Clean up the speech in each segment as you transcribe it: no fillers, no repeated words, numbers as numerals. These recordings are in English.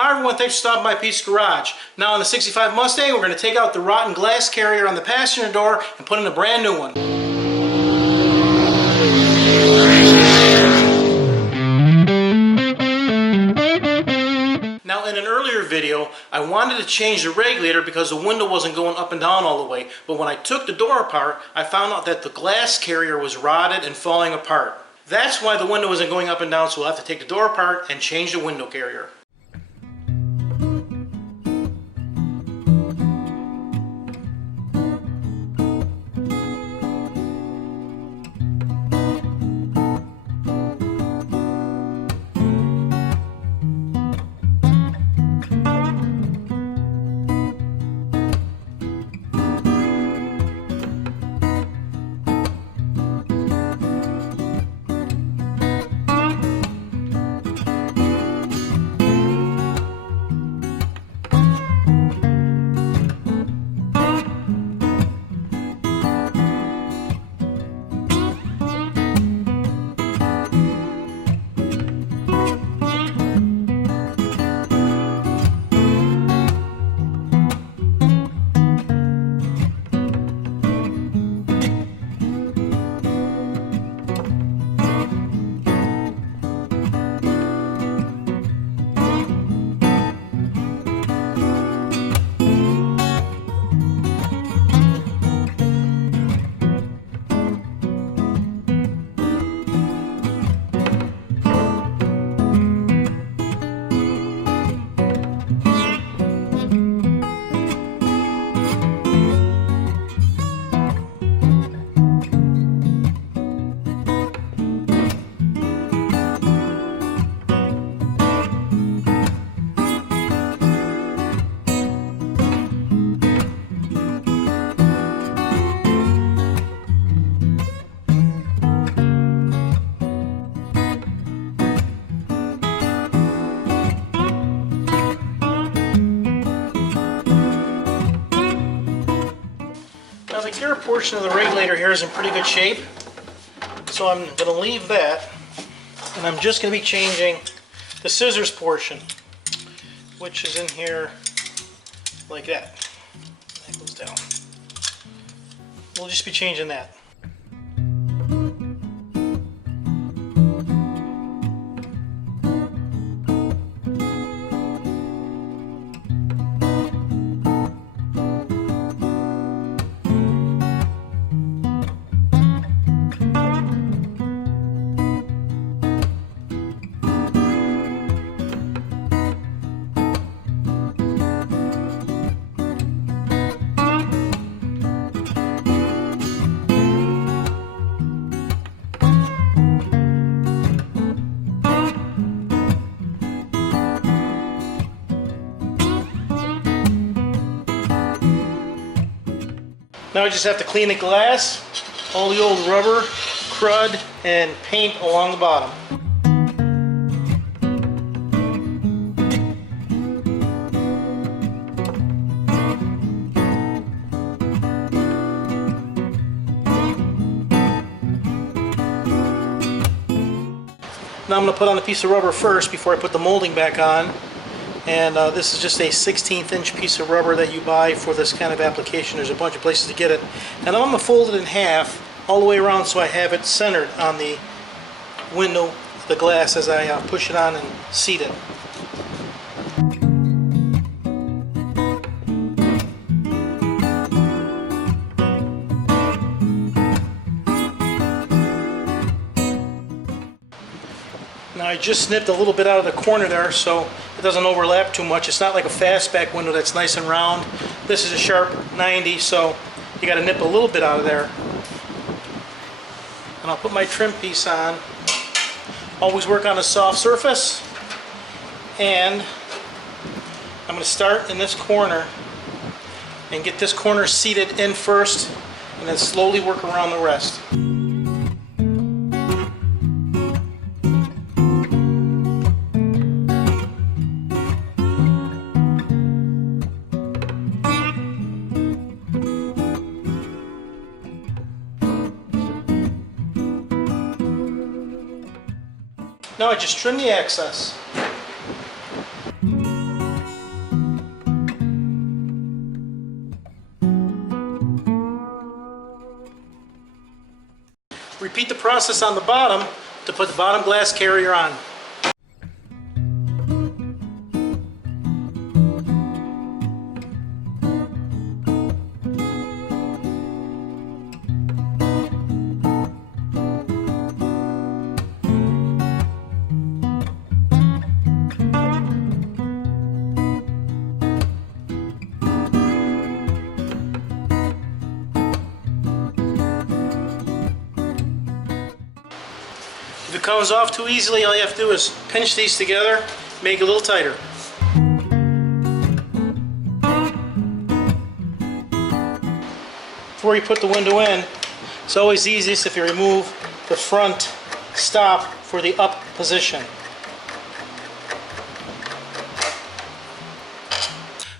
Hi everyone, thanks for stopping by Pete's Garage. Now on the 65 Mustang, we're going to take out the rotten glass carrier on the passenger door and put in a brand new one. Now in an earlier video, I wanted to change the regulator because the window wasn't going up and down all the way. But when I took the door apart, I found out that the glass carrier was rotted and falling apart. That's why the window isn't going up and down, so we'll have to take the door apart and change the window carrier. Now the gear portion of the regulator here is in pretty good shape, so I'm going to leave that, and I'm just going to be changing the scissors portion, which is in here like that. That goes down. We'll just be changing that. Now I just have to clean the glass, all the old rubber, crud, and paint along the bottom. Now I'm going to put on a piece of rubber first before I put the molding back on. And this is just a 16th inch piece of rubber that you buy for this kind of application. There's a bunch of places to get it. And I'm going to fold it in half all the way around so I have it centered on the window, the glass, as I push it on and seat it. Now I just snipped a little bit out of the corner there so it doesn't overlap too much. It's not like a fastback window that's nice and round. This is a sharp 90, so you got to nip a little bit out of there. And I'll put my trim piece on. Always work on a soft surface. And I'm going to start in this corner and get this corner seated in first, and then slowly work around the rest. Now I just trim the excess. repeat the process on the bottom to put the bottom glass carrier on. If it comes off too easily, all you have to do is pinch these together, make it a little tighter. Before you put the window in, it's always easiest if you remove the front stop for the up position.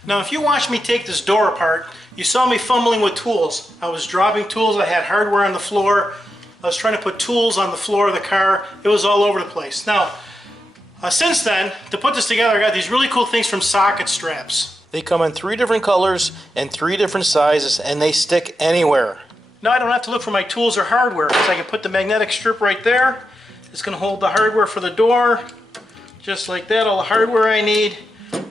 Now if you watch me take this door apart, you saw me fumbling with tools. I was dropping tools, I had hardware on the floor. I was trying to put tools on the floor of the car. It was all over the place. Now, since then, to put this together, I got these really cool things from socket straps. They come in 3 different colors and 3 different sizes, and they stick anywhere. Now I don't have to look for my tools or hardware, because I can put the magnetic strip right there. It's going to hold the hardware for the door, just like that. All the hardware I need.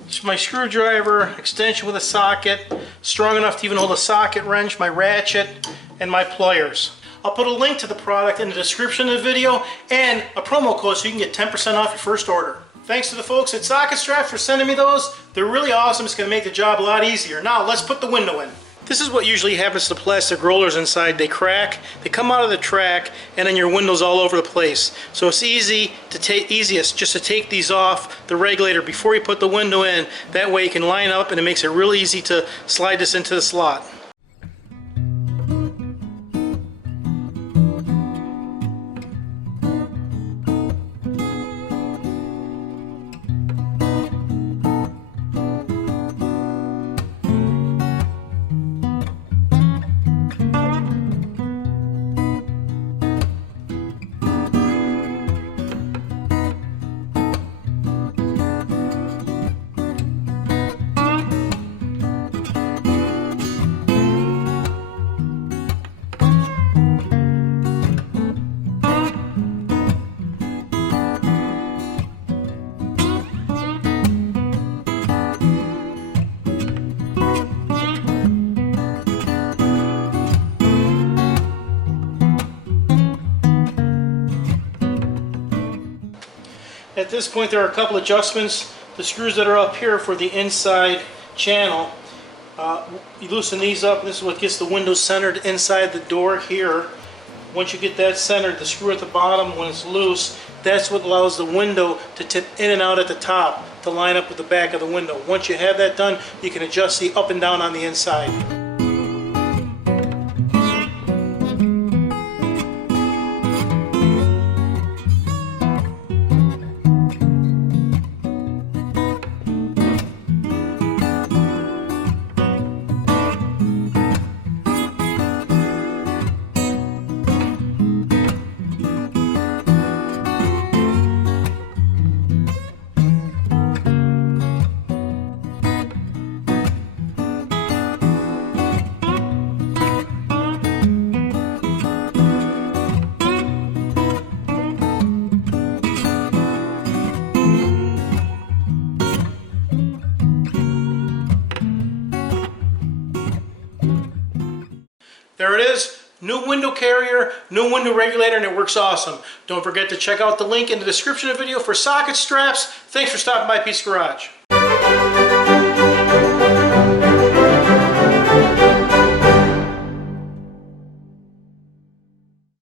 Just my screwdriver, extension with a socket, strong enough to even hold a socket wrench, my ratchet, and my pliers. I'll put a link to the product in the description of the video and a promo code so you can get 10% off your first order. Thanks to the folks at Socket Straps for sending me those. They're really awesome. It's going to make the job a lot easier. Now let's put the window in. This is what usually happens to the plastic rollers inside. They crack, they come out of the track, and then your window's all over the place. So it's easiest just to take these off the regulator before you put the window in. That way you can line up and it makes it real easy to slide this into the slot. At this point there are a couple adjustments. The screws that are up here for the inside channel, you loosen these up. This is what gets the window centered inside the door here. Once you get that centered, the screw at the bottom, when it's loose, that's what allows the window to tip in and out at the top to line up with the back of the window. Once you have that done, you can adjust the up and down on the inside. There it is, new window carrier, new window regulator, and it works awesome. Don't forget to check out the link in the description of the video for socket straps. Thanks for stopping by Pete's Garage.